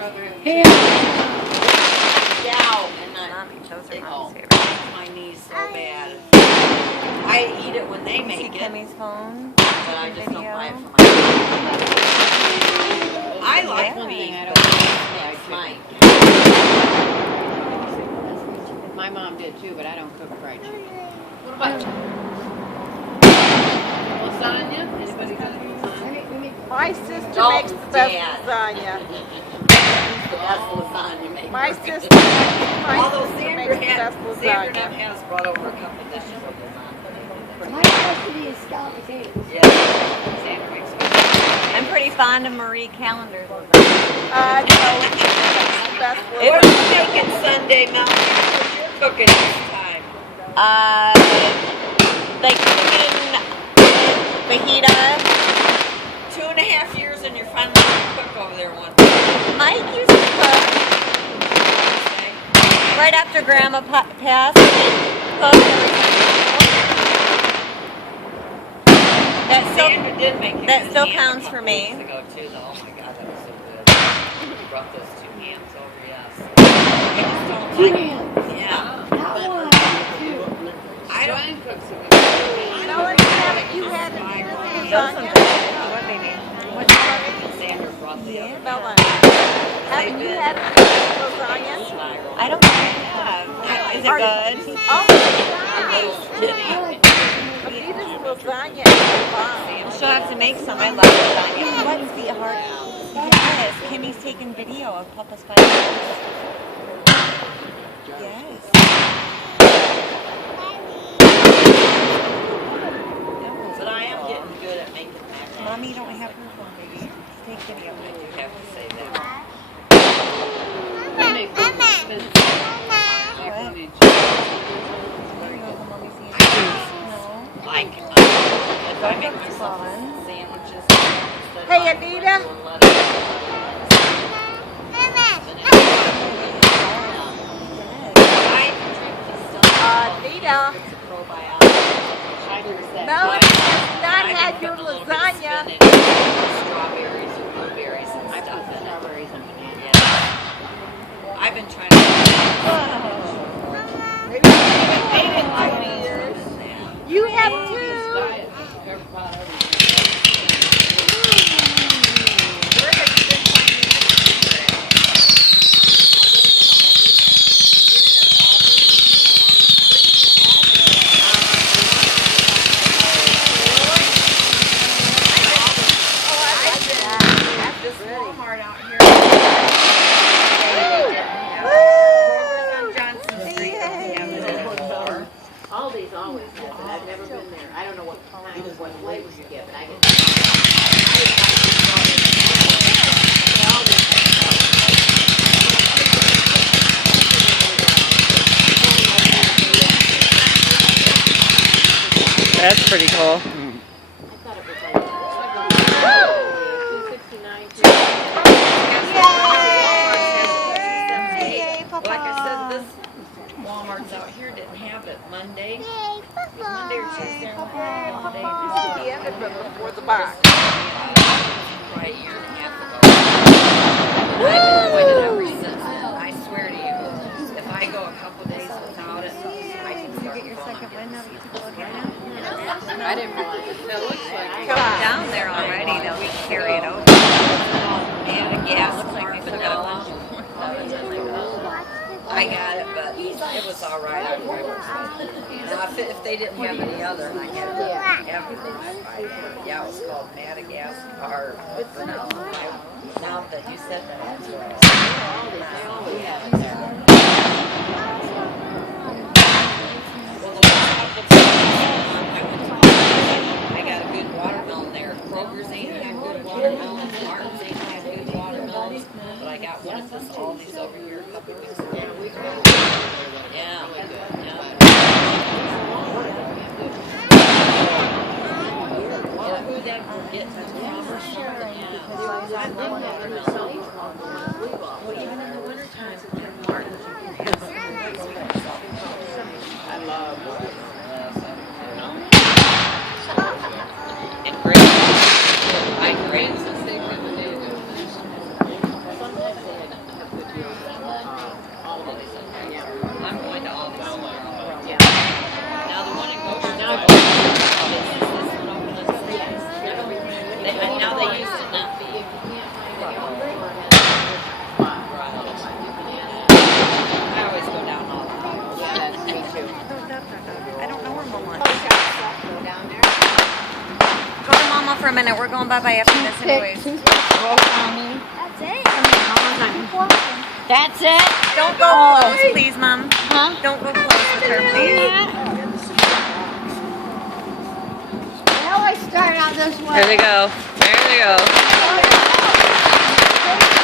Hey. Dow, and Mommy, those are they Mommy's makes favorite. my knees so bad. I eat it when they See make it, Kimmy's phone? but I just don't buy it for myself. I like Yeah. beef, I but don't it's mine. My mom did too, but I don't cook fried chicken. What about lasagna? Anybody got any lasagna? My sister Dalton's makes the best dad. lasagna. That's lasagna maker. My sister Although makes the Sandra best and lasagna. has brought over a couple dishes of lasagna. My specialty is scalloped potatoes. Yeah. Sandra makes I'm pretty fond of Marie Callender's. No, it's the best What are lasagna. you making Sunday, Melanie? What you're cooking this time? Like chicken fajita. 2.5 years and you're finally going to cook over there one day. Mike used to cook right after Grandma passed. He cooked every time. That Sandra did make you that good still ham counts a for couple me. weeks ago, too, though. Oh my God, that was so good. You brought those 2 hams over, yes. I just don't like it. Yeah. Not one. I don't. Joanne cooks it. Melanie, haven't you had Those ones lasagna? are what, baby? Sandra brought the other Melanie, haven't you had lasagna? spiral. I don't think I have. Is it good? Oh my Little kitty. God. Avita's lasagna is bomb. She'll have to make some. I love lasagna. What's the hard? Yes, Kimmy's taking video of Papa's 5 minutes. Yes. But I am getting good at making macaroni. Mommy, you don't have her phone, baby. Just take video. I do have to say that. They make good macaroni and cheese. There you go, Mommy's eating. No. Like, if I make myself sandwiches. Hey, Anita. Anita. Melanie has not had your lasagna. Strawberries or blueberries and I stuff put in it. strawberries in it. Yeah. I've been trying to. Maybe you made it like years. You have two. Diet, everybody. Where have you been finding this Walmart out here? Kroger's on Johnson Street. Aldi's always has it. I've never been there. I don't know what kind of what flavors you get, but I get. That's pretty cool. I thought it was like $2.69. Like I said, this Walmart's out here didn't have it Monday. It was Monday or Tuesday. Monday. He ended before the box. Right, a year and a half ago. I've been doing it ever since then. I swear to you, if I go a couple days without it, I can start Get your going second on one now that you this. took a look at it. I didn't realize it. It looks like Down there already, they'll just carry it over. And a gas Looks like card they put it on. vanilla. I got it, but it was all right. Now, if they didn't have any other, I had everything. Yeah, it was called Madagascar vanilla. Now that you said that, that's right. they always have it there. Well, the last couple times I went to I got a good watermelon there. Kroger's ain't had good watermelons. Martin's ain't had good watermelons. But I got one at this Aldi's over here a couple weeks ago. Yeah. Yeah, who'd ever get to Kroger's? Yeah. I love watermelon. Well, even in the wintertime, Martin's, you can have I love and grapes. I grapes. Sometimes they had a minute. We're going bye-bye after this anyways. That's it. That's it? Don't go close, please, Mom. Huh? Don't go close with her, please. I always start out this way. There they go. There they go. Oh, no.